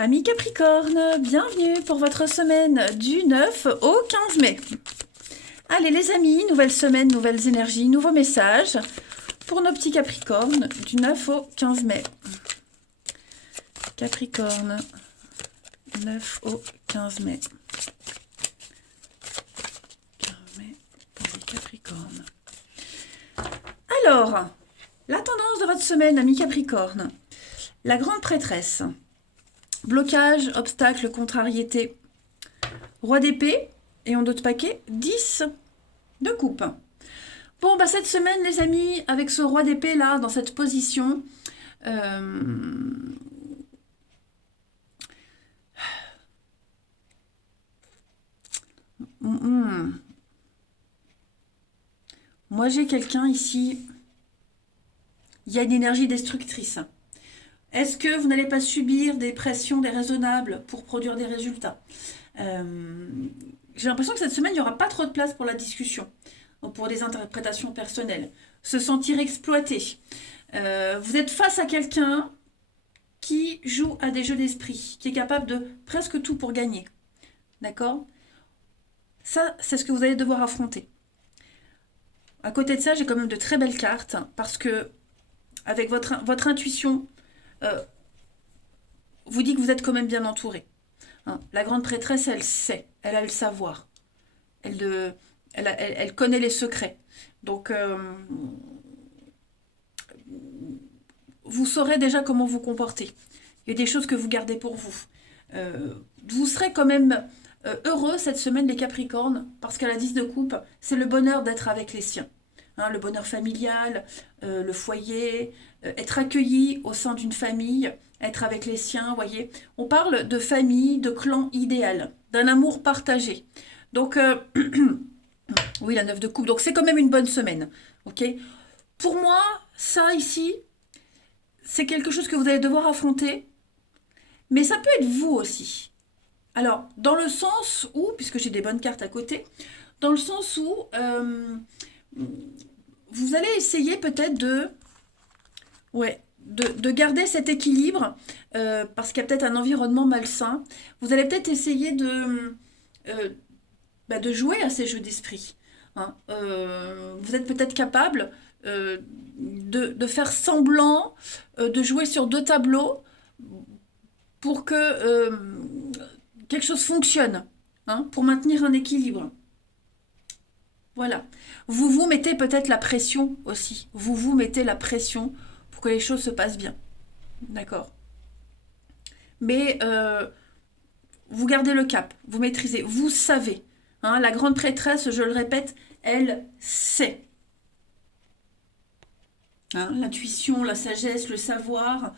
Amis Capricorne, bienvenue pour votre semaine du 9 au 15 mai. Allez les amis, nouvelle semaine, nouvelles énergies, nouveaux messages pour nos petits Capricornes du 9 au 15 mai. Capricorne, 9 au 15 mai. 15 mai pour les Capricornes. Alors, la tendance de votre semaine, amis Capricorne. La grande prêtresse. Blocage, obstacle, contrariété. Roi d'épée et en d'autres paquets, 10 de coupe. Bon, bah cette semaine, les amis, avec ce roi d'épée là, dans cette position, moi j'ai quelqu'un ici, il y a une énergie destructrice. Est-ce que vous n'allez pas subir des pressions déraisonnables pour produire des résultats? J'ai l'impression que cette semaine, il n'y aura pas trop de place pour la discussion, pour des interprétations personnelles. Se sentir exploité. Vous êtes face à quelqu'un qui joue à des jeux d'esprit, qui est capable de presque tout pour gagner. D'accord? Ça, c'est ce que vous allez devoir affronter. À côté de ça, j'ai quand même de très belles cartes, parce que avec votre intuition, vous dit que vous êtes quand même bien entouré. Hein, la grande prêtresse, elle sait, elle a le savoir. Elle connaît les secrets. Donc, vous saurez déjà comment vous comporter. Il y a des choses que vous gardez pour vous. Vous serez quand même heureux cette semaine, les Capricornes, parce qu'à la 10 de coupe, c'est le bonheur d'être avec les siens. Hein, le bonheur familial, le foyer, être accueilli au sein d'une famille, être avec les siens, voyez. On parle de famille, de clan idéal, d'un amour partagé. Donc, oui, la 9 de coupe. Donc, c'est quand même une bonne semaine. Ok. Pour moi, ça ici, c'est quelque chose que vous allez devoir affronter, mais ça peut être vous aussi. Alors, dans le sens où, puisque j'ai des bonnes cartes à côté, dans le sens où vous allez essayer peut-être de garder cet équilibre, parce qu'il y a peut-être un environnement malsain. Vous allez peut-être essayer de jouer à ces jeux d'esprit. Hein. Vous êtes peut-être capable de faire semblant de jouer sur deux tableaux pour que quelque chose fonctionne, hein, pour maintenir un équilibre. Voilà. Vous vous mettez peut-être la pression aussi. Vous vous mettez la pression pour que les choses se passent bien. D'accord. Mais vous gardez le cap, vous maîtrisez, vous savez. Hein, la grande prêtresse, je le répète, elle sait. Hein, l'intuition, la sagesse, le savoir.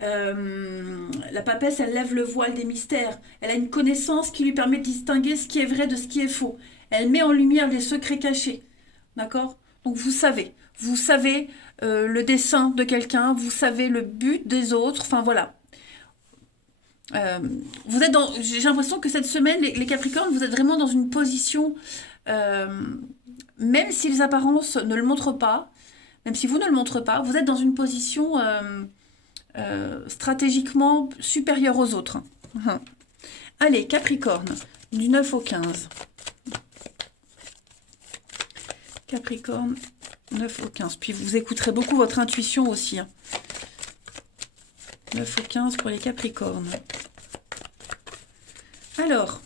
La papesse, elle lève le voile des mystères. Elle a une connaissance qui lui permet de distinguer ce qui est vrai de ce qui est faux. Elle met en lumière les secrets cachés. D'accord? Donc vous savez. Vous savez le dessein de quelqu'un, vous savez le but des autres. Enfin voilà. Vous êtes dans. J'ai l'impression que cette semaine, les Capricornes, vous êtes vraiment dans une position, même si les apparences ne le montrent pas, même si vous ne le montrez pas, vous êtes dans une position stratégiquement supérieure aux autres. Allez, Capricorne, du 9 au 15. Capricorne, 9 au 15. Puis vous écouterez beaucoup votre intuition aussi. 9 au 15 pour les Capricornes. Alors,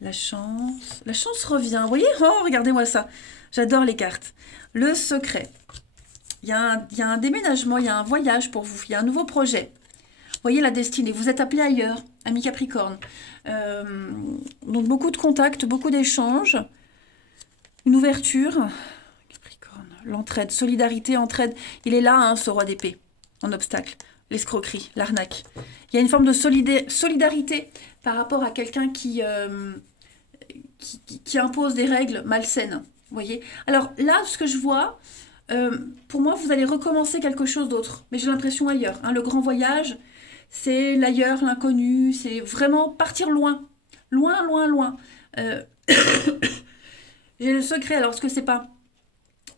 la chance revient. Vous voyez, oh, regardez-moi ça. J'adore les cartes. Le secret. Il y a un déménagement, il y a un voyage pour vous, il y a un nouveau projet. Vous voyez la destinée, vous êtes appelé ailleurs, ami Capricorne. Donc beaucoup de contacts, beaucoup d'échanges, une ouverture. Capricorne, l'entraide, solidarité, entraide. Il est là, hein, ce roi d'épée, en obstacle. L'escroquerie, l'arnaque. Il y a une forme de solidarité par rapport à quelqu'un qui impose des règles malsaines. Vous voyez. Alors là, ce que je vois, pour moi, vous allez recommencer quelque chose d'autre. Mais j'ai l'impression ailleurs. Hein. Le grand voyage, c'est l'ailleurs, l'inconnu. C'est vraiment partir loin. Loin, loin, loin. J'ai le secret. Alors, est-ce que c'est pas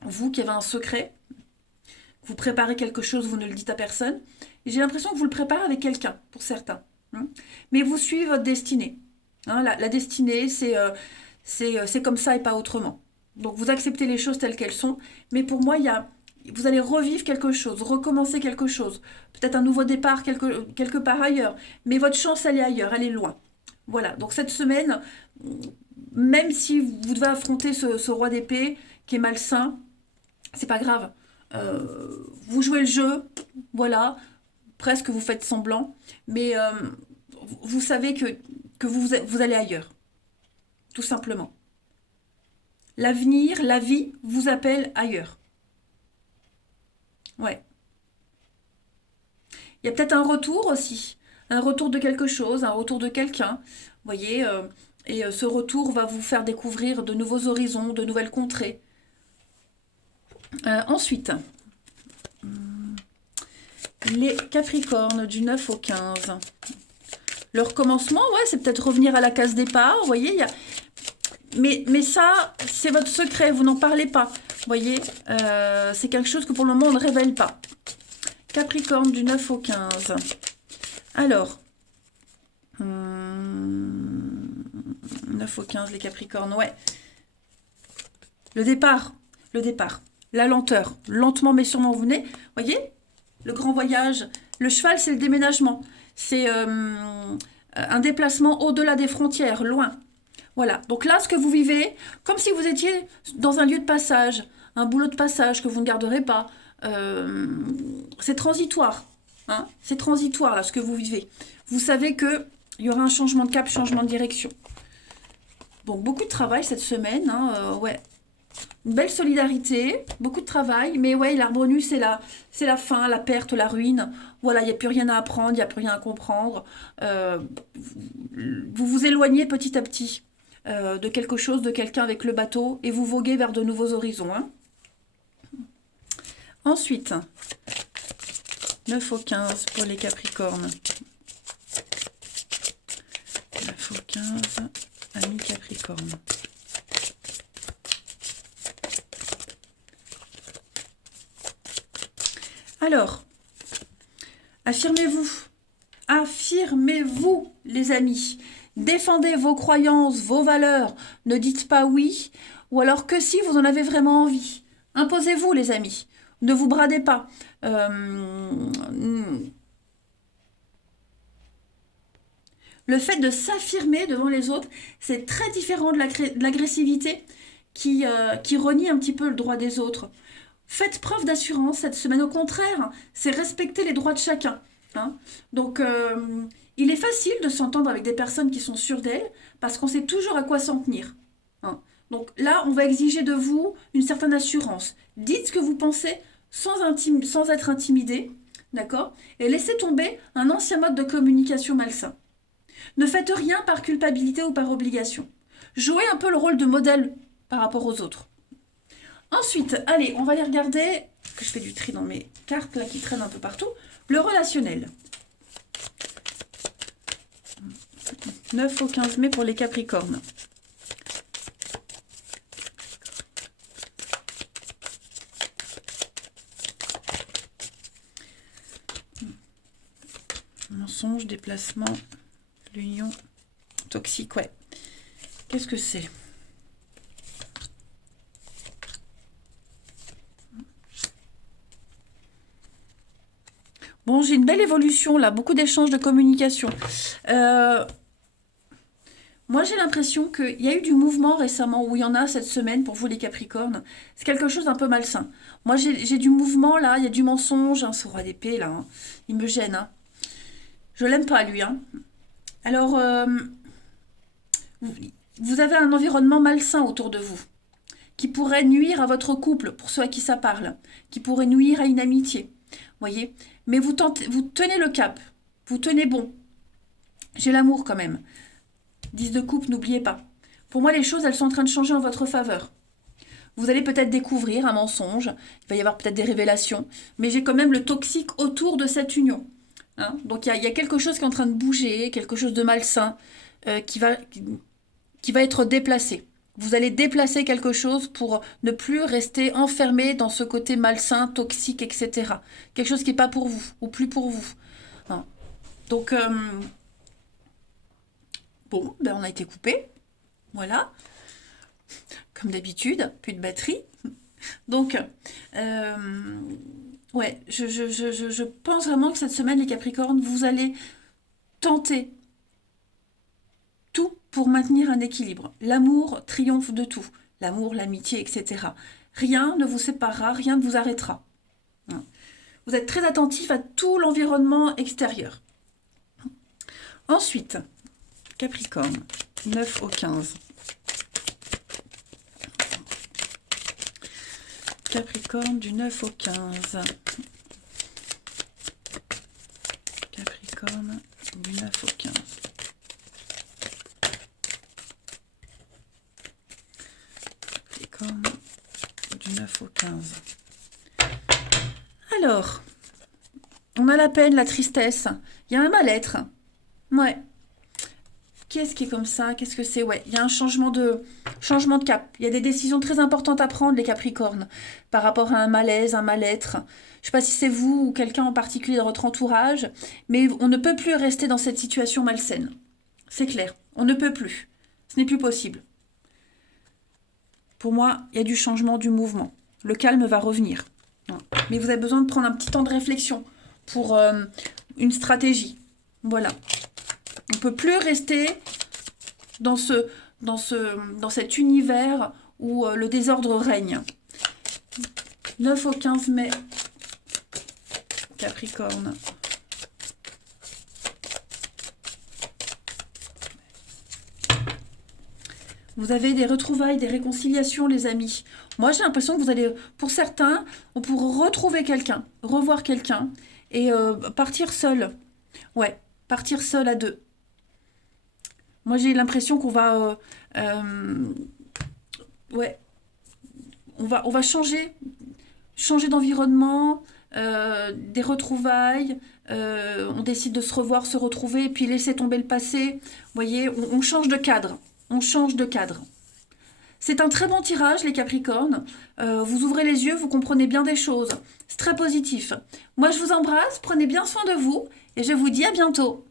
vous qui avez un secret Vous préparez quelque chose, vous ne le dites à personne. Et j'ai l'impression que vous le préparez avec quelqu'un, pour certains. Hein. Mais vous suivez votre destinée. Hein, la destinée, c'est comme ça et pas autrement. Donc vous acceptez les choses telles qu'elles sont. Mais pour moi, vous allez revivre quelque chose, recommencer quelque chose. Peut-être un nouveau départ quelque part ailleurs. Mais votre chance, elle est ailleurs, elle est loin. Voilà, donc cette semaine, même si vous devez affronter ce roi d'épée qui est malsain, c'est pas grave. Vous jouez le jeu, voilà, presque vous faites semblant, mais vous savez que vous allez ailleurs, tout simplement. L'avenir, la vie vous appelle ailleurs. Ouais. Il y a peut-être un retour aussi, un retour de quelque chose, un retour de quelqu'un, vous voyez, et ce retour va vous faire découvrir de nouveaux horizons, de nouvelles contrées. Ensuite, les Capricornes du 9 au 15. Le recommencement, ouais, c'est peut-être revenir à la case départ, vous voyez, mais ça, c'est votre secret, vous n'en parlez pas, vous voyez, c'est quelque chose que pour le moment on ne révèle pas. Capricorne du 9 au 15. Alors, 9 au 15, les Capricornes, ouais. Le départ, la lenteur, lentement mais sûrement vous venez, voyez, le grand voyage, le cheval c'est le déménagement, c'est un déplacement au-delà des frontières, loin. Voilà, donc là ce que vous vivez, comme si vous étiez dans un lieu de passage, un boulot de passage que vous ne garderez pas, c'est transitoire, hein, c'est transitoire là ce que vous vivez. Vous savez qu'il y aura un changement de cap, changement de direction. Donc beaucoup de travail cette semaine, hein, ouais. Une belle solidarité, beaucoup de travail, mais ouais, l'arbre nu, c'est la fin, la perte, la ruine. Voilà, il n'y a plus rien à apprendre, il n'y a plus rien à comprendre. Vous vous éloignez petit à petit de quelque chose, de quelqu'un avec le bateau, et vous voguez vers de nouveaux horizons. Hein. Ensuite, 9 au 15 pour les Capricornes. 9 au 15, amis Capricorne. Alors, affirmez-vous. Affirmez-vous, les amis. Défendez vos croyances, vos valeurs. Ne dites pas oui, ou alors que si vous en avez vraiment envie. Imposez-vous, les amis. Ne vous bradez pas. Le fait de s'affirmer devant les autres, c'est très différent de l'agressivité qui renie un petit peu le droit des autres. Faites preuve d'assurance cette semaine. Au contraire, c'est respecter les droits de chacun. Hein. Donc, il est facile de s'entendre avec des personnes qui sont sûres d'elles parce qu'on sait toujours à quoi s'en tenir. Hein. Donc là, on va exiger de vous une certaine assurance. Dites ce que vous pensez sans être intimidé, d'accord? Et laissez tomber un ancien mode de communication malsain. Ne faites rien par culpabilité ou par obligation. Jouez un peu le rôle de modèle par rapport aux autres. Ensuite, allez, on va aller regarder, que je fais du tri dans mes cartes là qui traînent un peu partout, le relationnel. 9 au 15 mai pour les Capricornes. Mensonge, déplacement, l'union, toxique, ouais. Qu'est-ce que c'est ? Bon, j'ai une belle évolution là, beaucoup d'échanges de communication. Moi, j'ai l'impression qu'il y a eu du mouvement récemment, ou il y en a cette semaine pour vous les Capricornes. C'est quelque chose d'un peu malsain. Moi, j'ai du mouvement là, il y a du mensonge, hein, ce roi d'épée là, hein. Il me gêne. Hein. Je l'aime pas lui. Hein. Alors, vous avez un environnement malsain autour de vous, qui pourrait nuire à votre couple, pour ceux à qui ça parle, qui pourrait nuire à une amitié. Voyez, mais vous tenez le cap, vous tenez bon. J'ai l'amour quand même. 10 de coupe, n'oubliez pas. Pour moi, les choses, elles sont en train de changer en votre faveur. Vous allez peut-être découvrir un mensonge, il va y avoir peut-être des révélations, mais j'ai quand même le toxique autour de cette union. Hein. Donc il y a quelque chose qui est en train de bouger, quelque chose de malsain qui va être déplacé. Vous allez déplacer quelque chose pour ne plus rester enfermé dans ce côté malsain, toxique, etc. Quelque chose qui n'est pas pour vous, ou plus pour vous. Hein. Donc, bon, ben on a été coupé. Voilà. Comme d'habitude, plus de batterie. Donc, ouais, je pense vraiment que cette semaine, les Capricornes, vous allez tenter tout pour maintenir un équilibre. L'amour triomphe de tout. L'amour, l'amitié, etc. Rien ne vous séparera, rien ne vous arrêtera. Vous êtes très attentif à tout l'environnement extérieur. Ensuite, Capricorne, 9 au 15. Capricorne du 9 au 15. Capricorne du 9 au 15. Capricorne du 9 au 15. Alors, on a la peine, la tristesse. Il y a un mal-être. Ouais. Qu'est-ce qui est comme ça? Qu'est-ce que c'est? Ouais, il y a un changement de cap. Il y a des décisions très importantes à prendre, les Capricornes, par rapport à un malaise, un mal-être. Je ne sais pas si c'est vous ou quelqu'un en particulier dans votre entourage, mais on ne peut plus rester dans cette situation malsaine. C'est clair, on ne peut plus. Ce n'est plus possible. Pour moi, il y a du changement, du mouvement. Le calme va revenir. Mais vous avez besoin de prendre un petit temps de réflexion pour une stratégie. Voilà. On ne peut plus rester dans cet univers où le désordre règne. 9 au 15 mai, Capricorne. Vous avez des retrouvailles, des réconciliations, les amis. Moi, j'ai l'impression que vous allez, pour certains, on pourra retrouver quelqu'un, revoir quelqu'un et partir seul. Ouais, partir seul à deux. Moi, j'ai l'impression qu'on va, ouais, on va changer d'environnement, des retrouvailles. On décide de se revoir, se retrouver, et puis laisser tomber le passé. Vous voyez, on change de cadre. On change de cadre. C'est un très bon tirage, les Capricornes. Vous ouvrez les yeux, vous comprenez bien des choses. C'est très positif. Moi, je vous embrasse, prenez bien soin de vous, et je vous dis à bientôt.